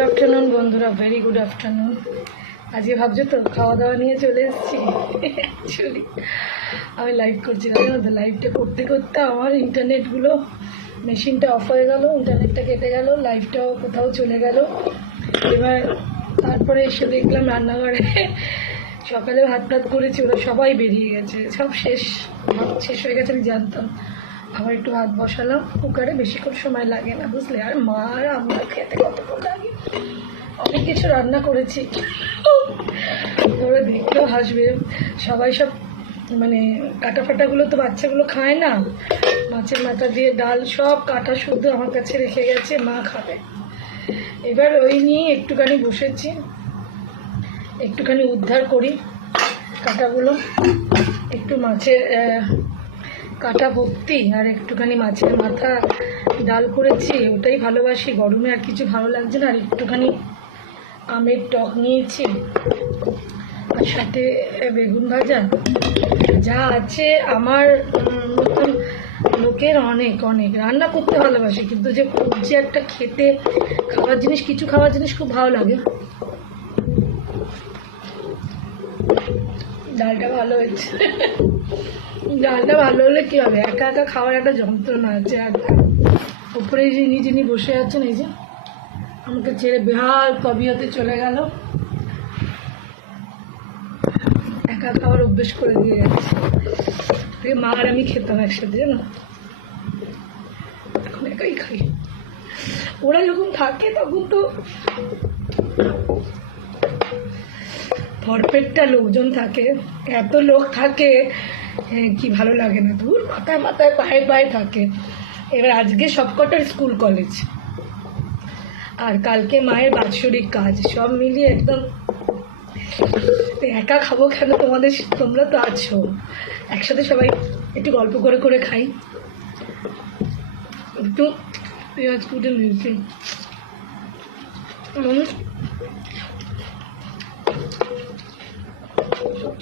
Good afternoon বন্ধুরা, very good afternoon. আজকে ভাবছো তো খাওয়া দাওয়া নিয়ে চলে এসেছি। অ্যাকচুয়ালি আমি লাইভ করছিলাম, জানো তো, লাইভটা করতে করতে আমার ইন্টারনেটগুলো, মেশিনটা অফ হয়ে গেল, ইন্টারনেটটা কেটে গেল, লাইভটাও কোথাও চলে গেল। এবার তারপরে এসে দেখলাম রান্নাঘরে সকালে ভাত টাত করেছি, ওরা সবাই বেরিয়ে গেছে, সব শেষ, ভাত শেষ হয়ে গেছে আমি জানতাম। আবার একটু ভাত বসালাম কুকারে, বেশিক্ষণ সময় লাগে না বুঝলে। আর মা আর আমরা খেতে কতক্ষণ লাগে, অনেক কিছু রান্না করেছি, ওরা দেখতেও হাসবে সবাই। সব মানে কাটা ফাটাগুলো তো বাচ্চাগুলো খায় না, মাছের মাথা দিয়ে ডাল সব কাটা শুদ্ধ আমার কাছে রেখে গেছে, মা খাবে। এবার ওই নিয়ে একটুখানি বসেছি, একটুখানি উদ্ধার করি কাটাগুলো, একটু মাছের কাটা ভর্তি আর একটুখানি মাছের মাথা ডাল করেছি, ওটাই ভালোবাসি, গরমে আর কিছু ভালো লাগছে না। আর একটুখানি আমের টক নিয়েছি, আর সাথে বেগুন ভাজা, যা আছে আমার মতন লোকের অনেক অনেক। রান্না করতে ভালোবাসি, কিন্তু যে যে একটা খেতে খাওয়ার জিনিস, কিছু খাওয়ার জিনিস খুব ভালো লাগে। ডালটা ভালো হয়েছে। ডালটা ভালো হলে কী হবে, একা একা খাওয়ার একটা যন্ত্রণা আছে। আর উপরে যিনি বসে আছেন, এই যে আমাকে ছেড়ে বেহাল তবিয়তে চলে গেল, একা খাওয়ার অভ্যেস করে দিয়ে যাচ্ছে। মা আর আমি খেতাম একসাথে, জানো, এখন একাই খাই। ওরা যখন থাকে তখন তো ভরপেটটা লোকজন থাকে, এত লোক থাকে কি ভালো লাগে না, দূর মাথায় মাথায় পায়ে পায়ে থাকে। এবার আজকে সবকটার স্কুল কলেজ, আর কালকে মায়ের বাৎসরিক কাজ, সব মিলিয়ে একদম একা খাবো কেন, তোমরা তো আছো একসাথে, সবাই একটু গল্প করে করে খাই। একটু পেঁয়াজ কুটে নিয়েছি,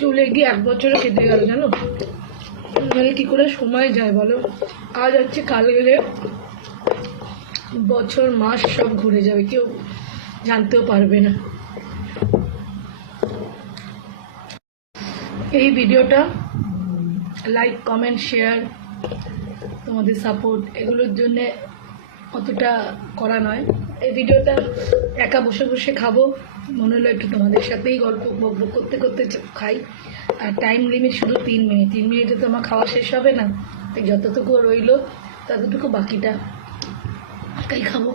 চলে গিয়ে 1 বছরে কেটে গেল, জানো, মানে কী করে সময় যায় বলো। আজ হচ্ছে, কাল গেলে বছর মাস সব ঘুরে যাবে, কেউ জানতেও পারবে না। এই ভিডিওটা লাইক, কমেন্ট, শেয়ার, তোমাদের সাপোর্ট, এগুলোর জন্যে অতটা করা নয়। এই ভিডিওটা একা বসে বসে খাবো, মনে হলো একটু তোমাদের সাথেই গল্প বকবক করতে করতে খাই। আর টাইম লিমিট শুধু 3 মিনিট, 3 মিনিটে তো আমার খাওয়া শেষ হবে না, তাই যতটুকু রইলো ততটুকু বাকিটা একাই খাবো।